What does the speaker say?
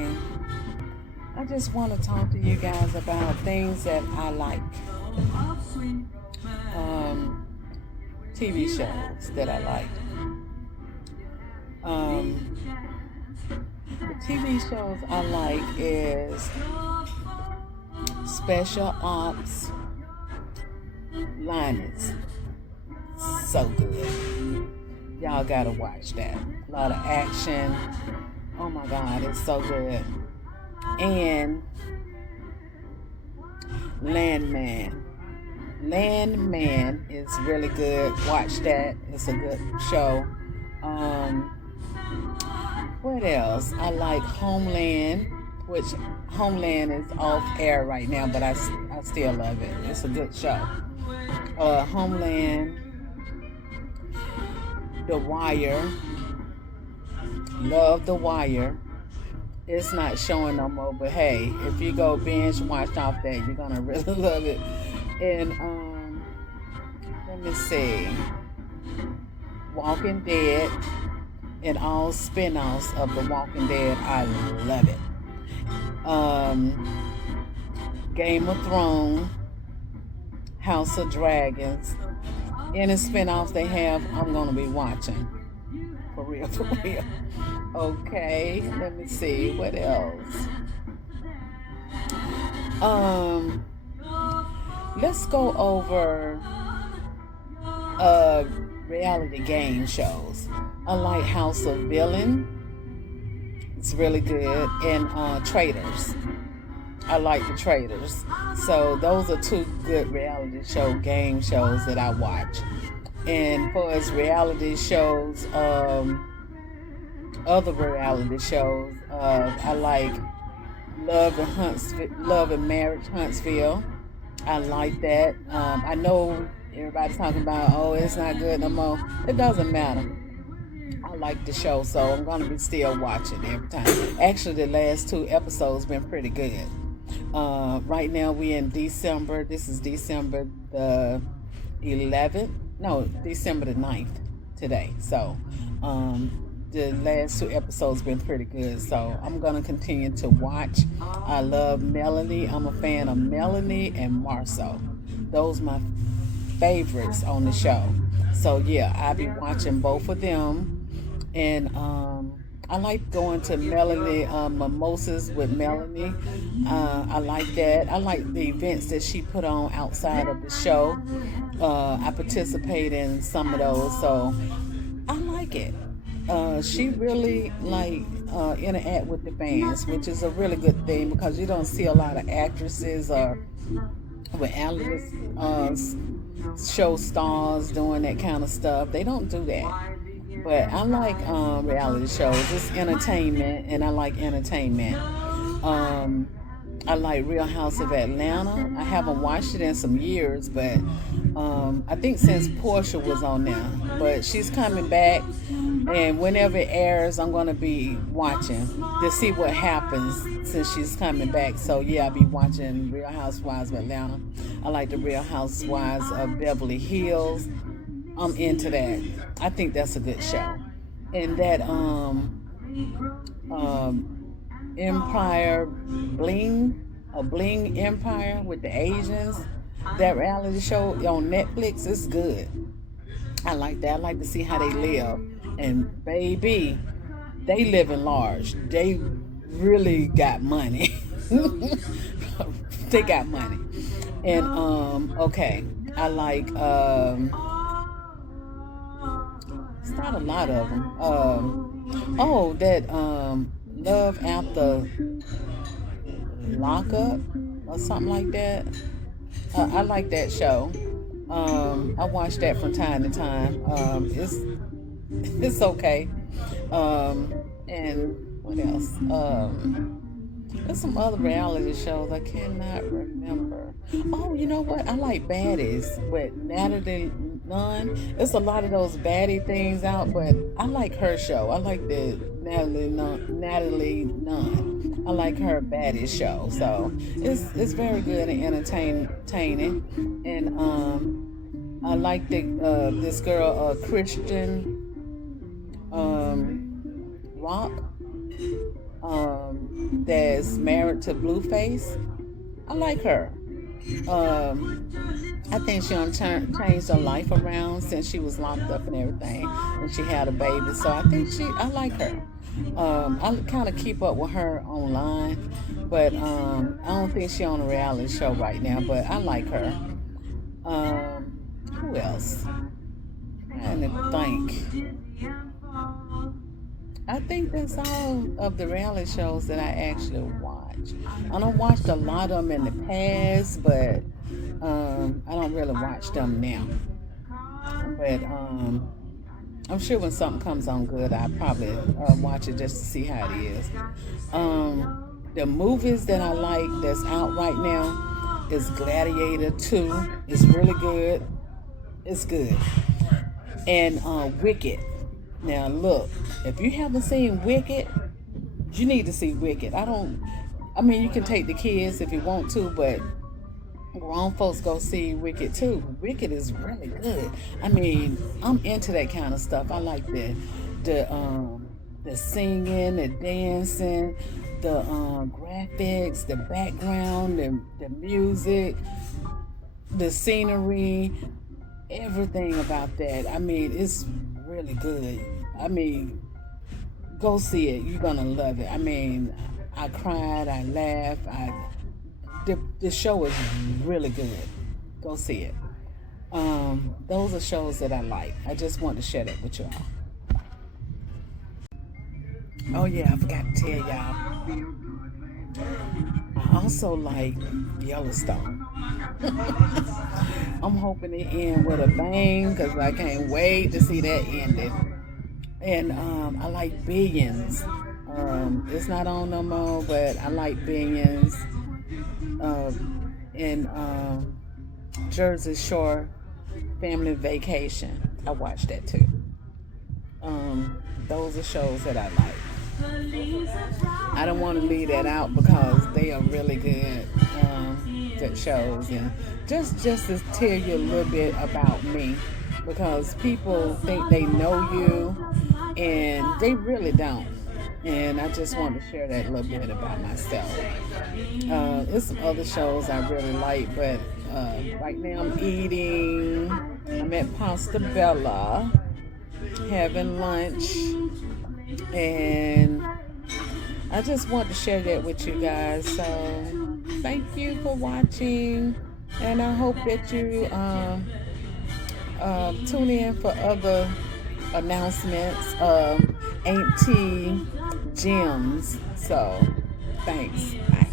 today. I just want to talk to you guys about things that I like. Um, TV shows that I like. Um, the TV shows I like is Special Ops Linus. So good. Y'all gotta watch that. A lot of action. Oh my God, it's so good. And Landman. Landman is really good. Watch that. It's a good show. Um, what else? I like Homeland, which Homeland is off air right now, but I still love it. It's a good show. Homeland, The Wire. Love The Wire. It's not showing no more, but hey, if you go binge watch off that, you're gonna really love it. And let me see, Walking Dead and all spin-offs of The Walking Dead, I love it. Game of Thrones, House of Dragons, any spin-offs they have, I'm gonna be watching. For real, for real. Okay, let me see what else. Um, let's go over reality game shows. I like House of Villain. It's really good, and Traders. I like the Traders. So those are two good reality show game shows that I watch. And for as reality shows, other reality shows, I like Love and Marriage Huntsville. I like that. I know everybody's talking about, oh, it's not good no more. It doesn't matter. I like the show, so I'm gonna be still watching every time. Actually, the last two episodes been pretty good. Right now we in December. This is December the 11th. No, December the 9th today. So, the last two episodes been pretty good. So I'm gonna continue to watch. I love Melanie. I'm a fan of Melanie and Marceau. Those my favorites on the show. So yeah, I'll be watching both of them. And I like going to Melanie mimosas with Melanie. I like that. I like the events that she put on outside of the show. I participate in some of those, so I like it. She really interact with the fans, which is a really good thing because you don't see a lot of actresses or reality show stars doing that kind of stuff. They don't do that. But I like reality shows. It's entertainment, and I like entertainment. Um, I like Real House of Atlanta. I haven't watched it in some years, but I think since Portia was on there. But she's coming back, and whenever it airs, I'm gonna be watching to see what happens since she's coming back. So yeah, I'll be watching Real Housewives of Atlanta. I like the Real Housewives of Beverly Hills. I'm into that. I think that's a good show. And that Empire Bling, a Bling Empire with the Asians, that reality show on Netflix is good. I like that. I like to see how they live. And baby, they live in large. They really got money. They got money. And okay, I like it's not a lot of them. Oh, that Love After Lockup or something like that. I like that show. I watch that from time to time. It's okay. And what else? There's some other reality shows I cannot remember. Oh, you know what? I like Baddies with Natalie Nunn. There's a lot of those baddie things out, but I like her show. I like the Natalie Nunn. I like her baddie show. So it's very good and entertaining. And I like this girl Christian Rock. that's married to Blueface. I like her. Um, I think she done changed her life around since she was locked up and everything, and she had a baby. So I think I like her. I kind of keep up with her online, but I don't think she on a reality show right now. But I like her. Who else? Trying to think. I think that's all of the reality shows that I actually watch. I don't watched a lot of them in the past, but I don't really watch them now. But I'm sure when something comes on good, I probably watch it just to see how it is. The movies that I like that's out right now is Gladiator 2. It's really good. It's good. And Wicked. Now look, if you haven't seen Wicked, you need to see Wicked. I mean, you can take the kids if you want to, but grown folks go see Wicked too. Wicked is really good. I mean, I'm into that kind of stuff. I like the singing, the dancing, the graphics, the background, the music, the scenery, everything about that. I mean, it's really good. I mean, go see it. You're gonna love it. I mean, I cried, I laughed. The show is really good. Go see it. Those are shows that I like. I just want to share that with y'all. Oh yeah, I forgot to tell y'all. I also like Yellowstone. I'm hoping it end with a bang because I can't wait to see that ending. And I like Billions. It's not on no more, but I like Billions. And Jersey Shore Family Vacation. I watched that too. Those are shows that I like. I don't want to leave that out because they are really good, good shows, and just to tell you a little bit about me, because people think they know you, and they really don't. And I just want to share that a little bit about myself. There's some other shows I really like, but right now I'm eating. I'm at Pasta Bella having lunch, and I just want to share that with you guys. So thank you for watching, and I hope that you tune in for other announcements of Auntie Gems. So thanks. Bye.